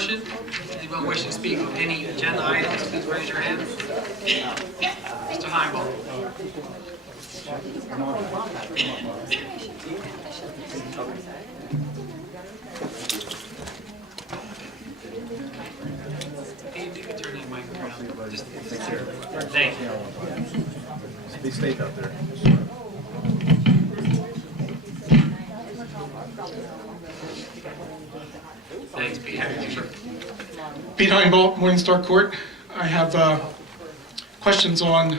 portion. Anyone wishing to speak on any agenda items, please raise your hand. Mr. Heimel. If you could turn that mic around. Just thank you. They stayed out there. Thanks, Pete. Pete Heimbolt, Morningstar Court. I have questions on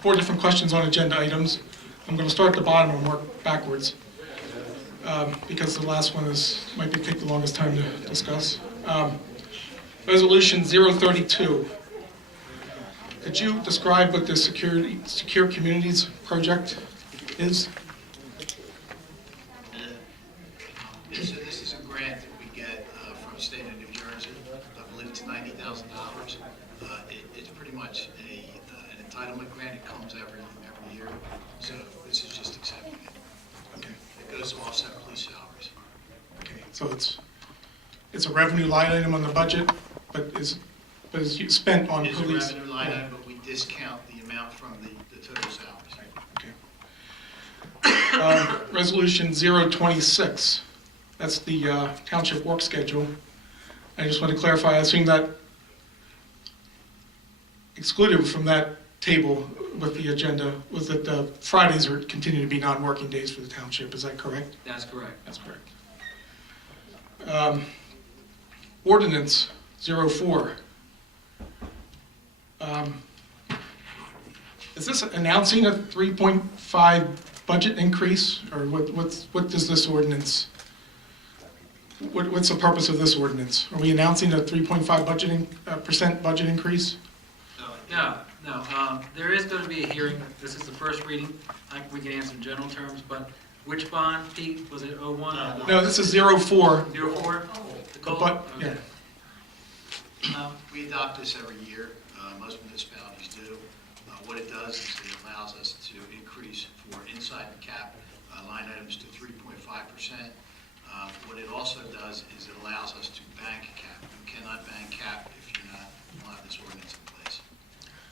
4 different questions on agenda items. I'm going to start at the bottom and work backwards because the last one might take the longest time to discuss. Resolution 032. Could you describe what the Secure Communities Project is? This is a grant that we get from the state of New Jersey. I believe it's $90,000. It's pretty much an entitlement grant. It comes every year. So this is just accepting it. Okay. It goes to offset police salaries. Okay. So it's a revenue line item on the budget, but is spent on It is police. a revenue line item, but we discount the amount from the total salaries. Okay. Resolution 026. That's the township work schedule. I just want to clarify, I assume that excluded from that table with the agenda was that Fridays are continue to be non-working days for the township. Is that correct? That's correct. That's correct. Ordinance 04. Is this announcing a 3.5 budget increase, or what does this ordinance? What's the purpose of this ordinance? Are we announcing a 3.5% budget increase? No. There is going to be a hearing. This is the first reading. We can answer in general terms, but which bond, Pete? Was it 01? No, this is 04. 04? The But, okay. yeah. We adopt this every year. Most municipalities do. What it does is it allows us to increase for inside the cap line items to 3.5%. What it also does is it allows us to bank cap. You cannot bank cap if you don't have this ordinance in place.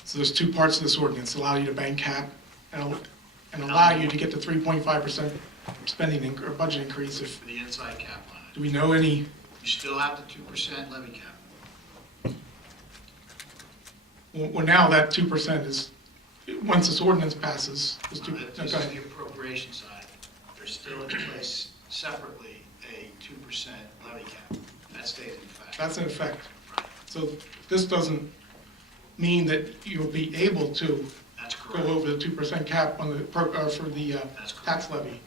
So there's 2 parts of this ordinance: allow you to bank cap and allow you to get the 3.5% spending or budget increase. If For the inside cap line item. do we know any? You still have the 2% levy cap. Well, now that 2% is, once this ordinance passes, is 2. This is Okay. the appropriation side. There's still in place separately a 2% levy cap. That stays in effect. That's in effect. Right. So this doesn't mean that you'll be able to That's go correct. over the 2% cap on the for the That's correct. tax levy. You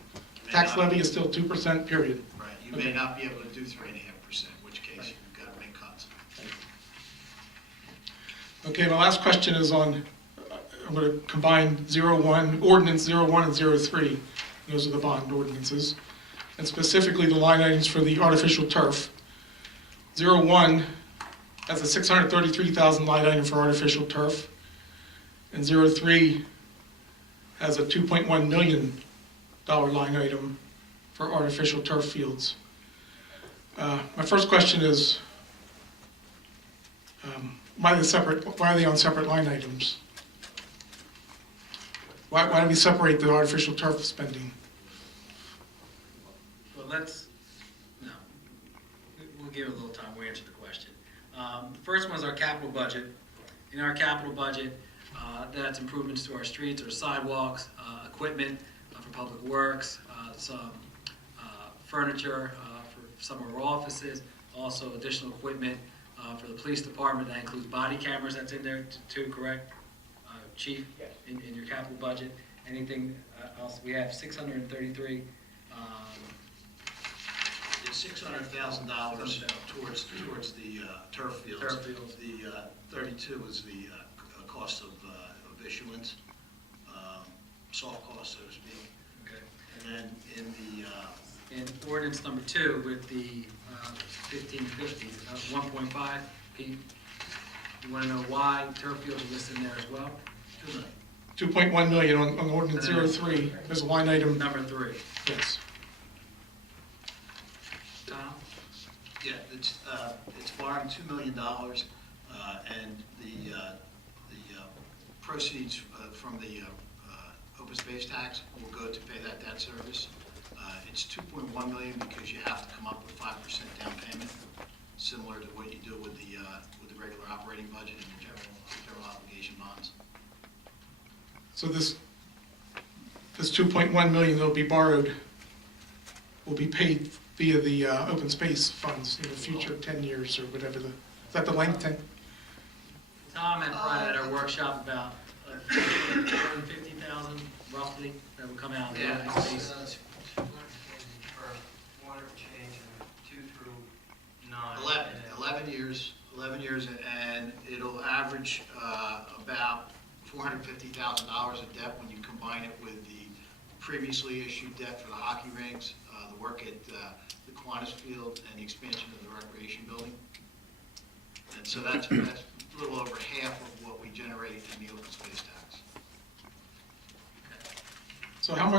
may Tax not- levy is still 2%, period. Right. You Okay. may not be able to do 3.5%, in which case you've got to make cuts. Okay, my last question is on, I'm going to combine ordinance 01 and 03. Those are the bond ordinances. And specifically the line items for the artificial turf. 01 has a $633,000 line item for artificial turf. And 03 has a $2.1 million line item for artificial turf fields. My first question is, why are they on separate line items? Why do we separate the artificial turf spending? Well, no. We'll give it a little time. We'll answer the question. The first one is our capital budget. In our capital budget, that's improvements to our streets, our sidewalks, equipment for public works, some furniture for some of our offices, also additional equipment for the police department. That includes body cameras that's in there too, correct? Chief, in your capital budget. Anything else? We have 633. It's $600,000 towards the turf fields. Turf fields. The 32 is the cost of issuance, soft cost, so to speak. Okay. And then In ordinance number 2 with the 1550, 1.5, Pete, you want to know why turf fields are listed in there as well? 2.1 million on ordinance 03. There's a line item. Number 3. Yes. Tom? yeah, the It's borrowing $2 million, and the proceeds from the open space tax will go to pay that debt service. It's $2.1 million because you have to come up with 5% down payment, similar to what you do with the regular operating budget and the general obligation bonds. So this 2.1 million that will be borrowed will be paid via the open space funds in the future 10 years or whatever is that the length 10? Tom had brought at our workshop about 250,000 roughly that would come out of the open space. For water change in 2 through 9. 11 years, and it'll average about $450,000 of debt when you combine it with the previously issued debt for the hockey rinks, the work at the Kiwanis Field, and the expansion of the recreation building. And so that's a little over half of what we generate in the open space tax. So how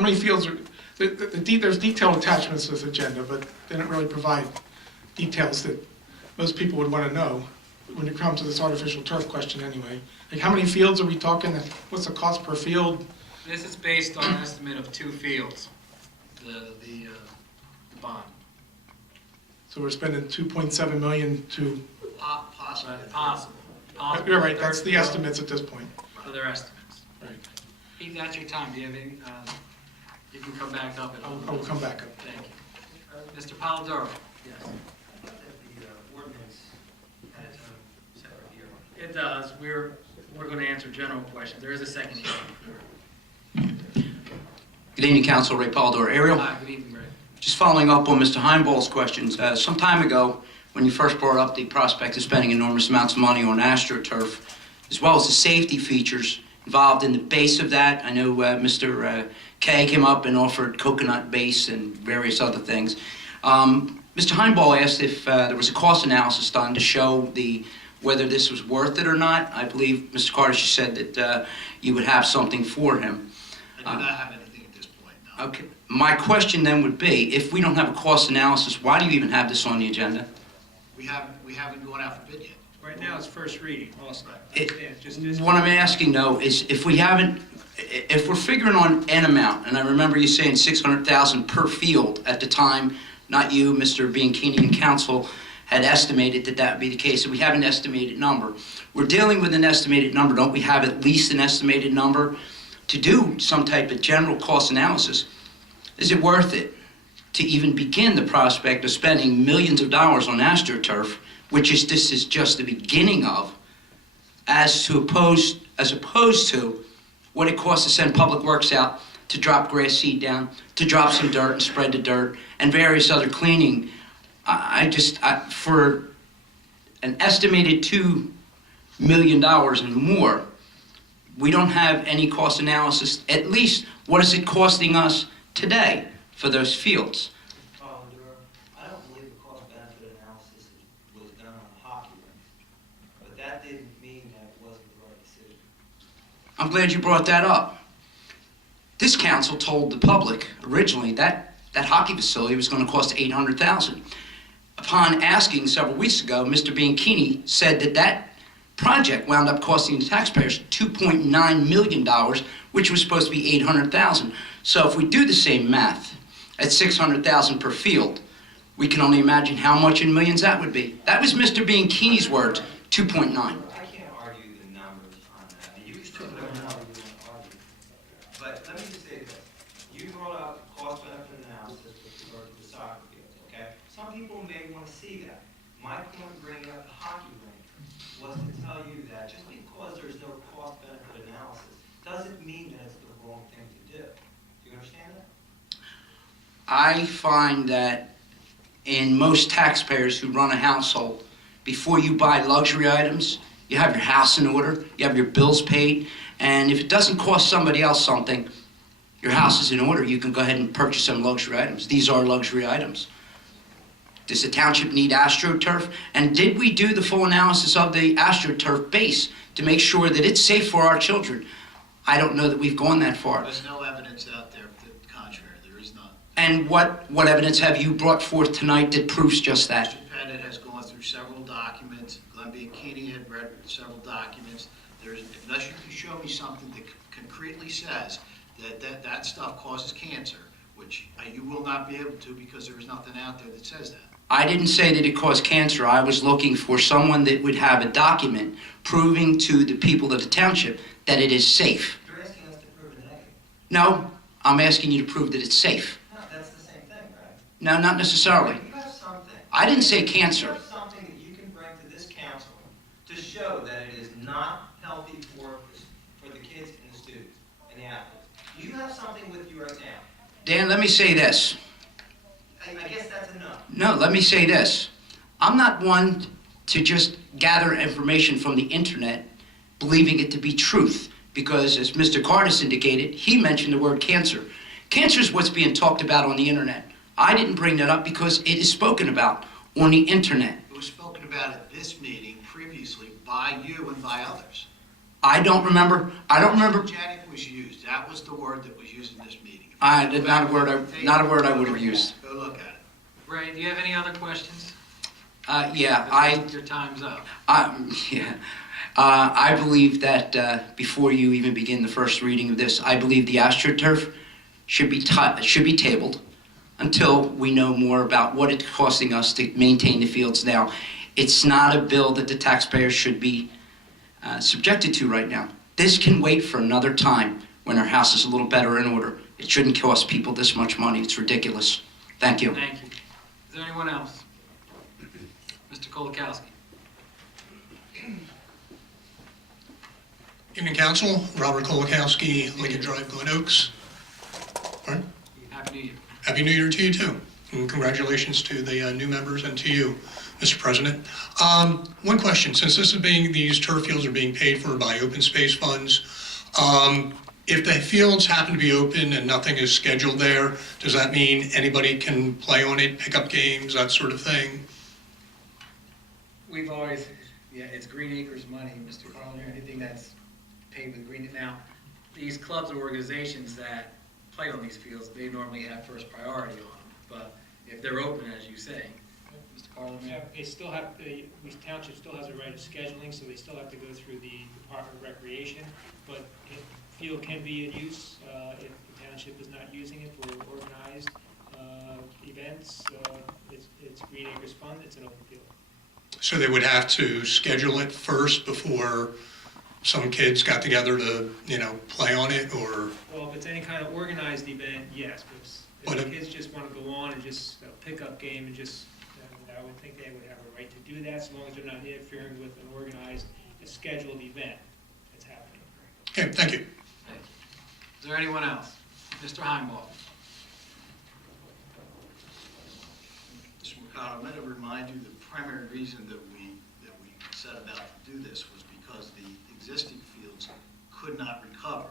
many fields are, there's detailed attachments to this agenda, but they don't really provide details that most people would want to know when it comes to this artificial turf question anyway. Like how many fields are we talking? What's the cost per field? This is based on an estimate of 2 fields, the bond. So we're spending 2.7 million to, Possibly. Possible. you're right, that's the estimates at this point. For their estimates. Right. Pete, that's your time. Do you have any, you can come back up. I will come back up. Thank you. Mr. Polidoro? Yes. I thought that the ordinance had its own separate hearing. It does. We're going to answer general questions. There is a second hearing. Good evening, Council. Ray Polidoro. Ariel, Hi, good evening, Ray. just following up on Mr. Heinball's questions. Some time ago, when you first brought up the prospect of spending enormous amounts of money on AstroTurf, as well as the safety features involved in the base of that, I know Mr. Kay came up and offered coconut base and various other things. Mr. Heinball asked if there was a cost analysis done to show whether this was worth it or not. I believe, Mr. Carter, you said that you would have something for him. I do not have anything at this point, no. Okay. My question then would be, if we don't have a cost analysis, why do you even have this on the agenda? We haven't gone out for bid yet. Right now, it's first reading also. What I'm asking though is if we're figuring on an amount, and I remember you saying 600,000 per field at the time, not you, Mr. Bianchini and council had estimated that would be the case, so we have an estimated number. We're dealing with an estimated number, don't we have at least an estimated number to do some type of general cost analysis? Is it worth it to even begin the prospect of spending millions of dollars on AstroTurf, which this is just the beginning of, as opposed to what it costs to send Public Works out to drop grass seed down, to drop some dirt and spread the dirt, and various other cleaning. For an estimated $2 million and more, we don't have any cost analysis. At least, what is it costing us today for those fields? I don't believe the cost-benefit analysis was done on the hockey rink, but that didn't mean that it wasn't the right decision. I'm glad you brought that up. This council told the public originally that hockey facility was going to cost $800,000. Upon asking several weeks ago, Mr. Bianchini said that project wound up costing the taxpayers $2.9 million, which was supposed to be $800,000. So if we do the same math at $600,000 per field, we can only imagine how much in millions that would be. That was Mr. Bianchini's words, 2.9. I can't argue the numbers on that. You can still know how you want to argue. But let me just say this. You brought up cost-benefit analysis with regard to the soccer field, okay? Some people may want to see that. My point in bringing up the hockey rink was to tell you that just because there's no cost-benefit analysis doesn't mean that it's the wrong thing to do. Do you understand that? I find that in most taxpayers who run a household, before you buy luxury items, you have your house in order, you have your bills paid, and if it doesn't cost somebody else something, your house is in order, you can go ahead and purchase some luxury items. These are luxury items. Does the township need AstroTurf? And did we do the full analysis of the AstroTurf base to make sure that it's safe for our children? I don't know that we've gone that far. There's no evidence out there to the contrary. There is not. And what evidence have you brought forth tonight that proves just that? Mr. Pettit has gone through several documents. Glenn Bianchini had read several documents. Unless you can show me something that concretely says that stuff causes cancer, which you will not be able to because there is nothing out there that says that. I didn't say that it caused cancer. I was looking for someone that would have a document proving to the people of the township that it is safe. You're asking us to prove a negative. No, I'm asking you to prove that it's safe. No, that's the same thing, right? No, not necessarily. You have something. I didn't say You cancer. have something that you can bring to this council to show that it is not healthy for the kids and the students and the athletes. You have something with you right now. Dan, let me say this. I guess that's enough. No, let me say this. I'm not one to just gather information from the internet, believing it to be truth, because as Mr. Cardis indicated, he mentioned the word cancer. Cancer is what's being talked about on the internet. I didn't bring that up because it is spoken about on the internet. It was spoken about at this meeting previously by you and by others. I don't remember. Energetic was used. That was the word that was used in this meeting. Not a word I would have used. Go look at it. Ray, do you have any other questions? Yeah, Your time's up. I believe that before you even begin the first reading of this, I believe the AstroTurf should be tabled until we know more about what it's costing us to maintain the fields now. It's not a bill that the taxpayers should be subjected to right now. This can wait for another time when our house is a little better in order. It shouldn't cost people this much money. It's ridiculous. Thank you. Thank you. Is there anyone else? Mr. Kolakowski. Evening, Council. Robert Kolakowski, Lincoln Drive, Glen Oaks. All right. Happy New Year. Happy New Year to you, too. And congratulations to the new members and to you, Mr. President. One question. Since these turf fields are being paid for by open space funds, if the fields happen to be open and nothing is scheduled there, does that mean anybody can play on it, pick up games, that sort of thing? We've always, it's Green Acres money, Mr. Carlin, anything that's paid with Green. Now, these clubs or organizations that play on these fields, they normally have first priority on them. But if they're open, as you say, Mr. Carlin? Yeah, they still have, the township still has a right of scheduling, so they still have to go through the Department of Recreation. But if the field can be in use, if the township is not using it for organized events, it's Green Acres Fund, it's an open field. So they would have to schedule it first before some kids got together to, play on it, or? Well, if it's any kind of organized event, yes, but if the kids just want to go on and just pick up game and just, I would think they would have a right to do that, as long as they're not interfering with an organized, scheduled event that's happening. Okay, thank you. Is there anyone else? Mr. Heimbaugh? Mr. McConnell, I'm going to remind you the primary reason that we set about to do this was because the existing fields could not recover.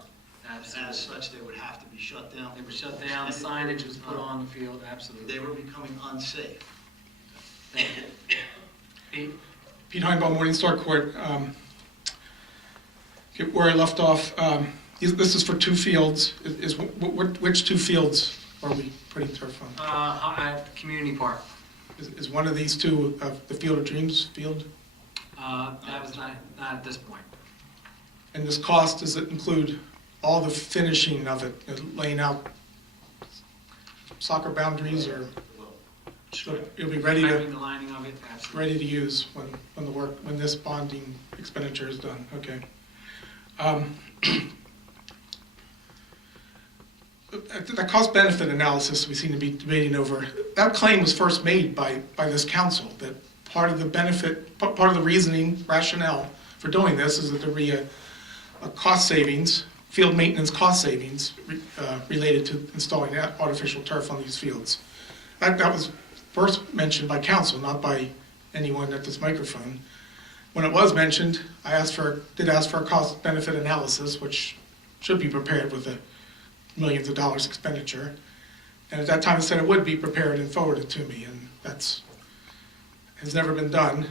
As such, they would have to be shut down. They were shut down, signage was put on the field, absolutely. They were becoming unsafe. Thank you. Pete? Pete Heimbaugh, Morningstar Court. Where I left off, this is for two fields. Which two fields are we putting turf on? Community Park. Is one of these two the Field of Dreams field? That was not at this point. And this cost, does it include all the finishing of it, laying out soccer boundaries, or you'll be ready Striping to the lining of it, absolutely. ready to use when this bonding expenditure is done? Okay. The cost-benefit analysis we seem to be debating over, that claim was first made by this council, that part of the benefit, part of the reasoning, rationale for doing this is that there be a cost savings, field maintenance cost savings related to installing that artificial turf on these fields. That was first mentioned by council, not by anyone at this microphone. When it was mentioned, I did ask for a cost-benefit analysis, which should be prepared with the millions of dollars expenditure. And at that time, it said it would be prepared and forwarded to me, and has never been done.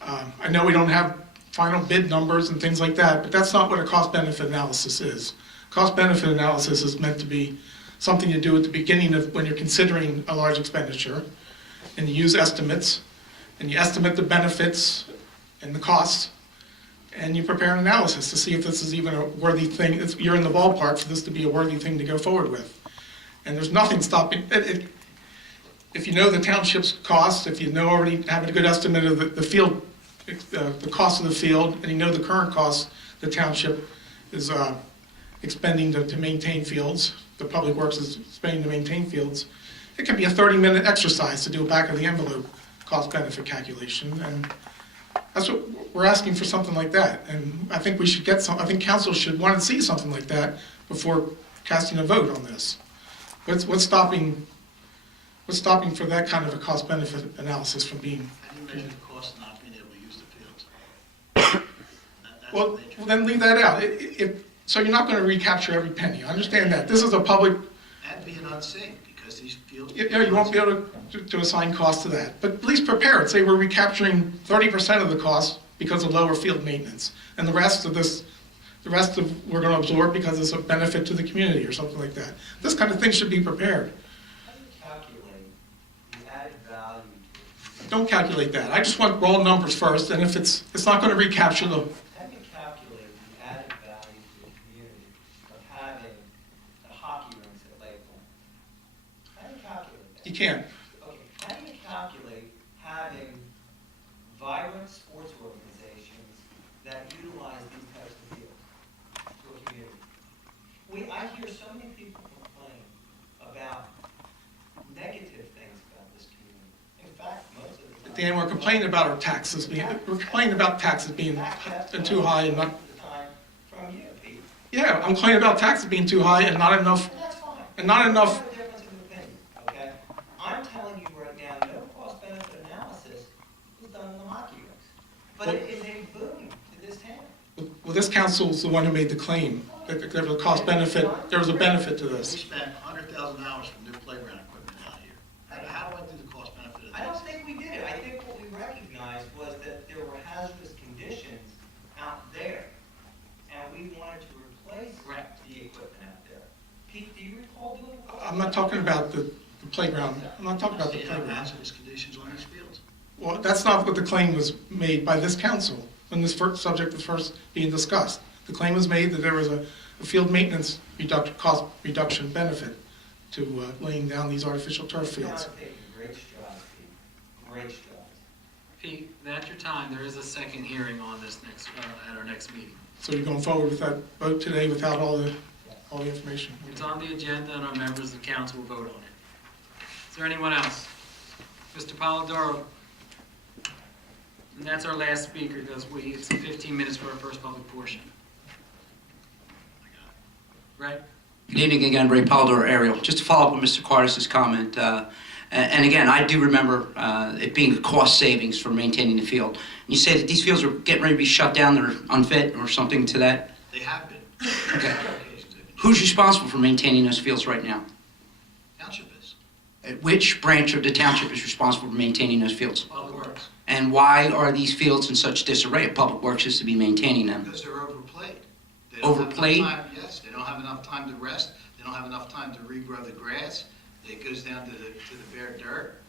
I know we don't have final bid numbers and things like that, but that's not what a cost-benefit analysis is. Cost-benefit analysis is meant to be something to do at the beginning of when you're considering a large expenditure, and you use estimates, and you estimate the benefits and the costs, and you prepare an analysis to see if this is even a worthy thing, if you're in the ballpark for this to be a worthy thing to go forward with. And there's nothing stopping, if you know the township's cost, if you know already have a good estimate of the field, the cost of the field, and you know the current cost the township is expending to maintain fields, the public works is spending to maintain fields, it can be a 30-minute exercise to do a back of the envelope cost benefit calculation, and that's what we're asking for, something like that. And I think we should get some, I think council should want to see something like that before casting a vote on this. What's stopping for that kind of a cost benefit analysis from being? How do you measure the cost of not being able to use the fields? That's Well, the nature. then leave that out. So you're not going to recapture every penny. I understand that. This is a public, And being unsafe, because these fields. you won't be able to assign cost to that. But at least prepare it. Say we're recapturing 30% of the cost because of lower field maintenance. And the rest we're going to absorb because it's a benefit to the community or something like that. This kind of thing should be prepared. How do you calculate the added value to Don't calculate that. I just want raw numbers first, and if it's not going to recapture the, How do you calculate the added value to the community of having the hockey rinks at Lakeland? How do you calculate that? you can't. Okay, how do you calculate having vibrant sports organizations that utilize these types of fields to a community? I hear so many people complain about negative things about this community. In fact, most of the time. Dan, we're complaining about our taxes we're complaining about taxes being too high and not. From you, Pete. Yeah, I'm complaining about taxes being too high and not enough, And that's fine. and not enough. There's no difference in opinion, okay? I'm telling you right now, no cost-benefit analysis was done in the hockey rinks. But it is a boon to this town. Well, this council's the one who made the claim that there was a cost benefit, there was a benefit to We this. spent $100,000 for new playground equipment out here. How do I do the cost benefit of I don't this? think we did it. I think what we recognized was that there were hazardous conditions out there, and we wanted to replace the equipment out there. Pete, do you recall doing the cost? I'm not talking about the playground, I'm not talking about the They have playground. hazardous conditions on these fields. Well, that's not what the claim was made by this council when this subject was first being discussed. The claim was made that there was a field maintenance cost reduction benefit to laying down these artificial turf fields. You're taking great strides, Pete. Great strides. Pete, that's your time. There is a second hearing on this at our next meeting. So you're going forward with that vote today without all the information? It's on the agenda, and our members of the council will vote on it. Is there anyone else? Mr. Polidoro? And that's our last speaker, because it's 15 minutes for our first public portion. Right? Good evening again, Ray Polidoro, Ariel. Just to follow up on Mr. Cardis's comment, and again, I do remember it being a cost savings for maintaining the field. And you say that these fields are getting ready to be shut down, they're unfit or something to that? They have been. Okay. On occasions, they've been. Who's responsible for maintaining those fields right now? Township is. Which branch of the township is responsible for maintaining those fields? Public Works. And why are these fields in such disarray if Public Works is to be maintaining them? Because they're overplayed. They don't have enough Overplayed? time- Yes, they don't have enough time to rest, they don't have enough time to regrow the grass, it goes down to the bare dirt.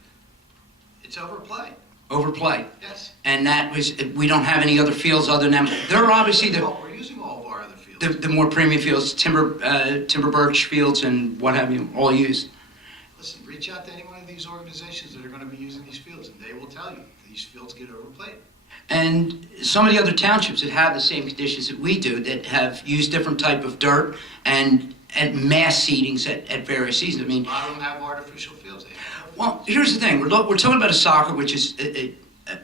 It's overplayed, Overplay. yes. And that was, we don't have any other fields other than, there are obviously Well, we're using all of our other fields. the more premium fields, timber birch fields and what have you, all used. Listen, reach out to any one of these organizations that are gonna be using these fields, and they will tell you, these fields get overplayed. And some of the other townships that have the same conditions that we do, that have used different type of dirt and mass seedings at various seasons. I mean, A lot of them have artificial fields. They have- well, here's the thing. We're talking about a soccer, which is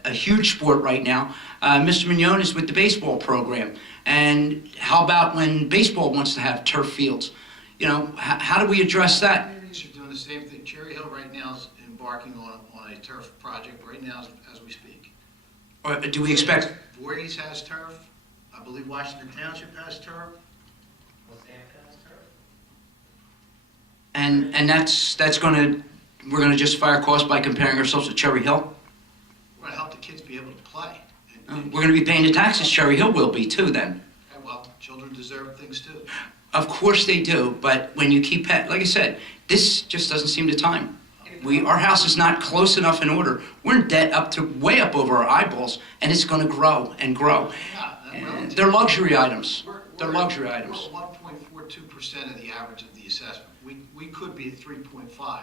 a huge sport right now. Mr. Mignon is with the baseball program. And how about when baseball wants to have turf fields? You know, how do we address that? Communities are doing the same thing. Cherry Hill right now is embarking on a turf project right now as we speak. Or do we expect, Voorhees has turf. I believe Washington Township has turf. and that's we're gonna justify our cost by comparing ourselves to Cherry Hill? We're gonna help the kids be able to play. We're gonna be paying the taxes, Cherry Hill will be too then. Well, children deserve things too. Of course they do, but when you keep, like I said, this just doesn't seem to time. Our house is not close enough in order. We're in debt up to, way up over our eyeballs, and it's gonna grow and grow. And they're luxury items. They're luxury items. We're at 1.42% of the average of the assessment. We could be at 3.5.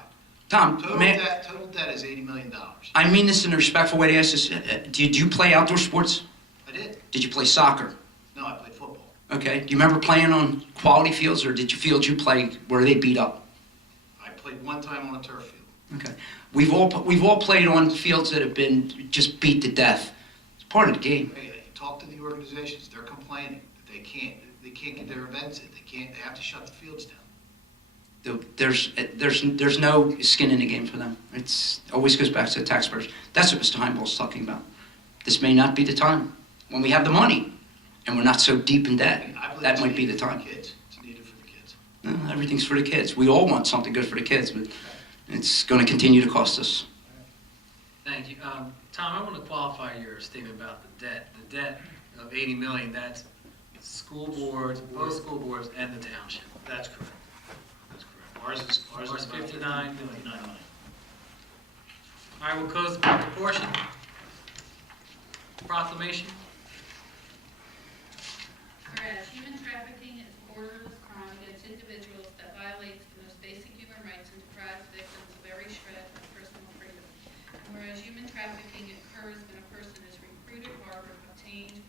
Tom, Total debt is $80 million. I mean this in a respectful way to ask this. Did you play outdoor sports? I did. Did you play soccer? No, I played football. Okay. Do you remember playing on quality fields, or did you fields you played where they beat up? I played one time on a turf field. Okay. We've all played on fields that have been just beat to death. It's part of the game. Hey, talk to the organizations. They're complaining that they can't get their events in. They have to shut the fields down. There's no skin in the game for them. It's always goes back to the taxpayers. That's what Mr. Heinbold's talking about. This may not be the time when we have the money and we're not so deep in debt. I believe That it's might be the needed for time. kids. It's needed for the kids. No, everything's for the kids. We all want something good for the kids, but it's going to continue to cost us. Thank you. Tom, I want to qualify your statement about the debt. The debt of $80 million, that's school boards, both school boards and the township. That's correct. That's correct. Ours Ours is about 59 million. 59 million. All right, we'll close the public portion. Proclamation. Whereas human trafficking is a borderless crime against individuals that violates the most basic human rights and deprives victims of every shred of personal freedom. And whereas human trafficking occurs when a person is recruited, harbored, obtained,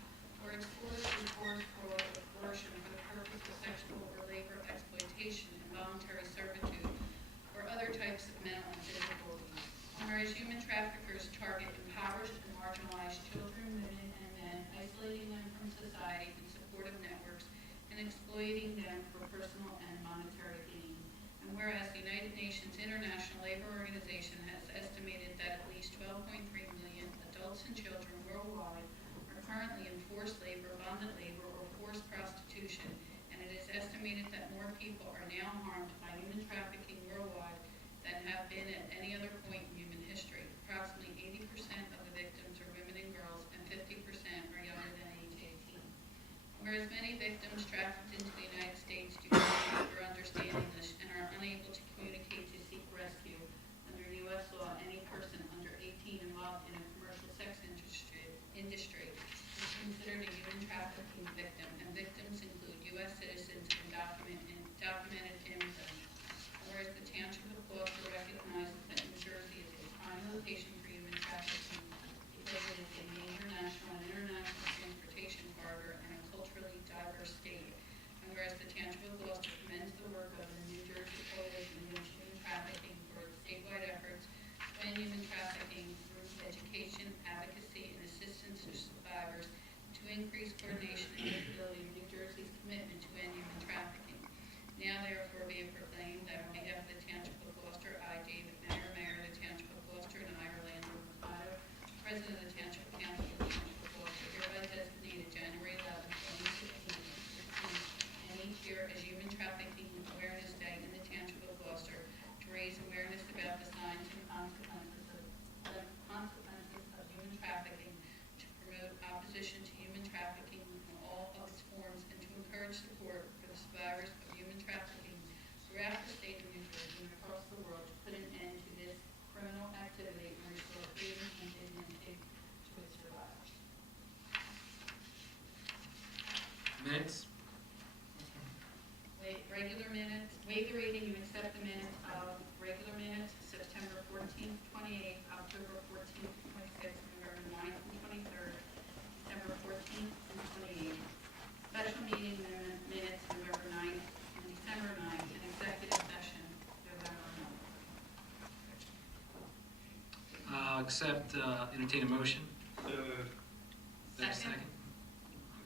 or exported through force, fraud, or coercion for the purpose of sexual or labor exploitation, involuntary servitude, or other types of mental and physical abuse. And whereas human traffickers target impoverished and marginalized children, women, and men, isolating them from society in support of networks and exploiting them for personal and monetary gain. And whereas the United Nations International Labor Organization has estimated that at least 12.3 million adults and children worldwide are currently in forced labor, bonded labor, or forced prostitution, and it is estimated that more people are now harmed by human trafficking worldwide than have been at any other point in human history. Approximately 80% of the victims are women and girls, and 50% are younger than age 18. Whereas many victims trafficked into the United States do not speak or understand English and are unable to communicate to seek rescue, under U.S. law, any person under 18 involved in a commercial sex industry is considered a human trafficking victim, and victims include U.S. citizens and documented immigrants. Whereas the Township of Gloucester recognizes that New Jersey is a prime location for human trafficking because it is a major national and international transportation corridor and a culturally diverse state. And whereas the Township of Gloucester commends the work of the New Jersey Coalition Against Human Trafficking for its statewide efforts to end human trafficking through education, advocacy, and assistance to survivors, to increase coordination and capability of New Jersey's commitment to end human trafficking. Now therefore be it proclaimed that on behalf of the Township of Gloucester, I, David Mayer, Mayor of the Township of Gloucester, and I, Orlando Mercado, President of the Township Council of the Township of Gloucester, hereby designated January 11, 2016, and each year as Human Trafficking Awareness Day in the Township of Gloucester, to raise awareness about the signs and consequences of human trafficking, to promote opposition to human trafficking in all of its forms, and to encourage support for the survivors of human trafficking throughout the state of New Jersey and across the world, to put an end to this criminal activity and restore freedom and dignity to its survivors. Minutes. Regular minutes, waive the reading and accept the minutes of regular minutes, September 14th, 28th, October 14th, 26th, November 9th and 23rd, December 14th and 28th. Special meeting minutes, November 9th and December 9th, and executive session, November 9th. Entertain a motion. So moved. Second.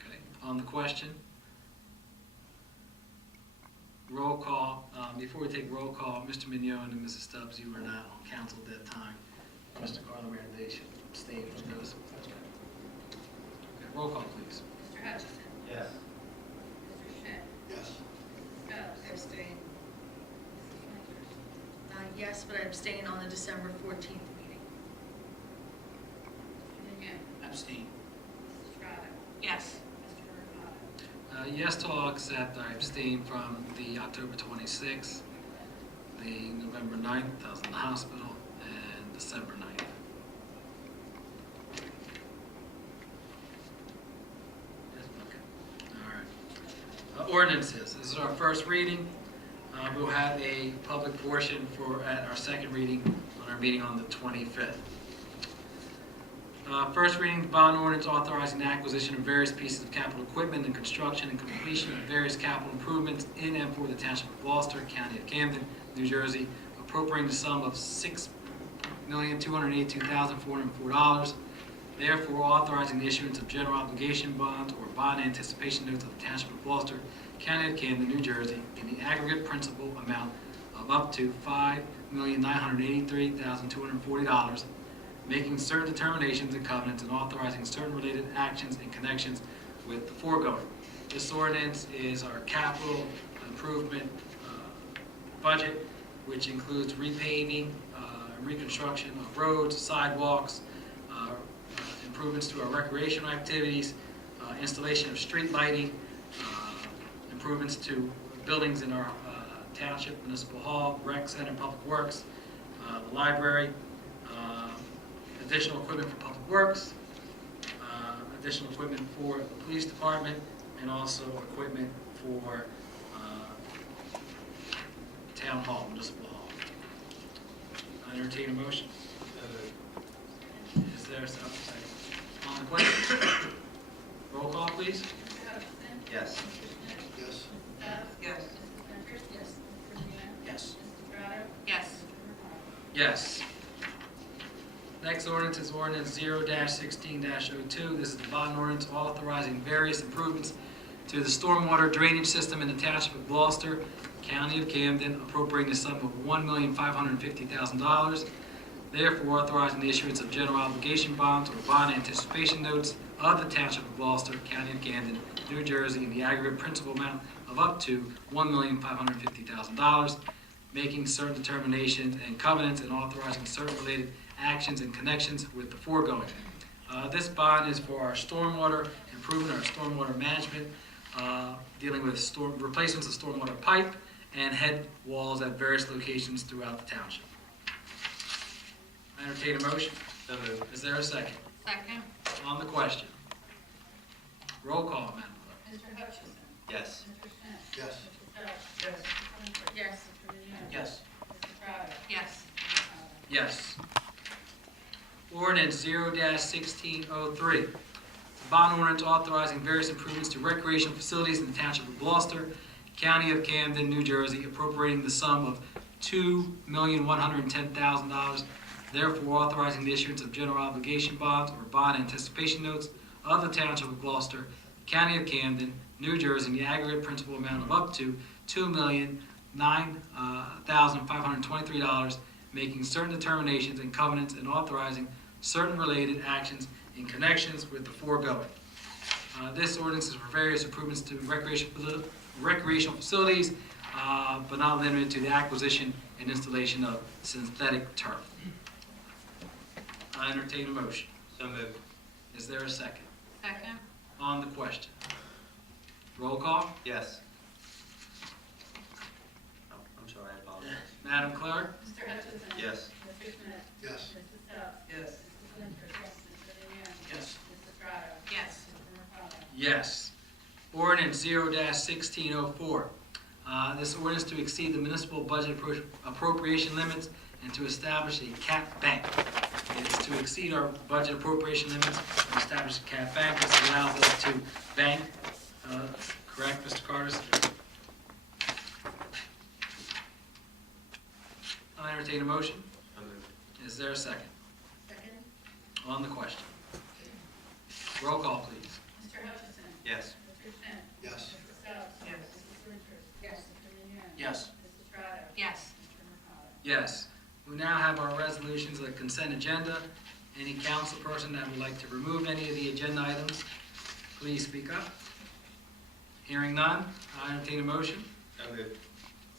Okay. On the question. Roll call. Before we take roll call, Mr. Mignon and Mrs. Stubbs, you were not on council at that time. Mr. Carlo Marination abstained from those. Okay, roll call, please. Mr. Hutchison. Yes. Mr. Schmidt. Yes. Mrs. Stubbs. Abstain. Mrs. Winters. Yes, but I abstain on the December 14th meeting. Mr. Mignon. Abstain. Mrs. Estrada. Yes. Mr. Mercado. Yes to all except I abstain from the October 26th, the November 9th, I was in the hospital, and December 9th. Yes, okay. All right. Ordinances, this is our first reading. We'll have a public portion at our second reading on our meeting on the 25th. First reading, the bond ordinance authorizing the acquisition of various pieces of capital equipment and construction and completion of various capital improvements in and for the Township of Gloucester, County of Camden, New Jersey, appropriating the sum of $6,282,404. Therefore, authorizing the issuance of general obligation bonds or bond anticipation notes of the Township of Gloucester, County of Camden, New Jersey, in the aggregate principal amount of up to $5,983,240, making certain determinations and covenants and authorizing certain related actions in connections with the foregoing. This ordinance is our capital improvement budget, which includes repaving, reconstruction of roads, sidewalks, improvements to our recreational activities, installation of street lighting, improvements to buildings in our township, municipal hall, rec center, public works, the library, additional equipment for public works, additional equipment for the police department, and also equipment for town hall, municipal hall. I entertain a motion. Is there a second? On the question? Roll call, please. Mr. Hutchison? Yes. Mr. Smith? Yes. Mrs. Stubbs? Yes. Mrs. Winters? Yes. Mr. Juliano? Yes. Mrs. Estrada? Yes. Mr. McCarthy? Yes. Next ordinance is ordinance 0-16-02. This is the bond ordinance authorizing various improvements to the stormwater drainage system in the Township of Gloucester, County of Camden, appropriating the sum of $1,550,000. Therefore, authorizing the issuance of general obligation bonds or bond anticipation notes of the Township of Gloucester, County of Camden, New Jersey, in the aggregate principal amount of up to $1,550,000, making certain determinations and covenants and authorizing certain related actions and connections with the foregoing. This bond is for our stormwater improvement, our stormwater management, dealing with replacements of stormwater pipe and head walls at various locations throughout the township. I entertain a motion. So moved. Is there a second? Second. On the question. Roll call, Madam Clerk. Mr. Hutchison? Yes. Mr. Smith? Yes. Mrs. Stubbs? Yes. Mrs. Winters? Yes. Mr. Juliano? Yes. Mrs. Estrada? Yes. Mr. McCarthy? Yes. Ordinance 0-1603. Bond ordinance authorizing various improvements to recreational facilities in the Township of Gloucester, County of Camden, New Jersey, appropriating the sum of $2,110,000. Therefore, authorizing the issuance of general obligation bonds or bond anticipation notes of the Township of Gloucester, County of Camden, New Jersey, in the aggregate principal amount of up to $2,009,523, making certain determinations and covenants and authorizing certain related actions in connections with the foregoing. This ordinance is for various improvements to recreational facilities, but not limited to the acquisition and installation of synthetic turf. I entertain a motion. So moved. Is there a second? Second. On the question. Roll call. Yes. Oh, I'm sorry, I apologize. Madam Clerk? Mr. Hutchison? Yes. Mr. Smith? Yes. Mrs. Stubbs? Yes. Mrs. Winters? Mr. Juliano? Yes. Mrs. Estrada? Yes. Mr. McCarthy? Yes. Ordinance 0-1604. This ordinance to exceed the municipal budget appropriation limits and to establish a cap bank. It's to exceed our budget appropriation limits and establish a cap bank. This allows us to bank, correct, Mr. Carter? I entertain a motion. So moved. Is there a second? Second. On the question. Roll call, please. Mr. Hutchison? Yes. Mr. Smith? Yes. Mrs. Stubbs? Yes. Mrs. Winters? Yes. Mr. Juliano? Yes. Mrs. Estrada? Yes. Mr. McCarthy? Yes. We now have our resolutions of the consent agenda. Any council person that would like to remove any of the agenda items, please speak up. Hearing none, I entertain a motion. So moved.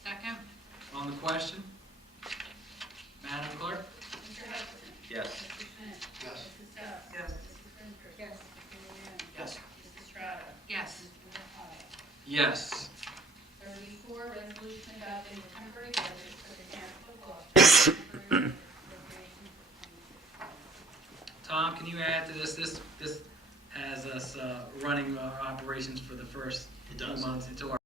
Second. On the question, Madam Clerk? Mr. Hutchison? Yes. Mr. Smith? Yes. Mrs. Stubbs? Yes. Mrs. Winters? Yes. Mr. Juliano? Yes. Mrs. Estrada? Yes. Mr. McCarthy? Yes. 34, resolution adopting the temporary budget for the Township of Gloucester. Temporary appropriation for Tom, can you add to this? This has us running our operations for the first It few does. months until our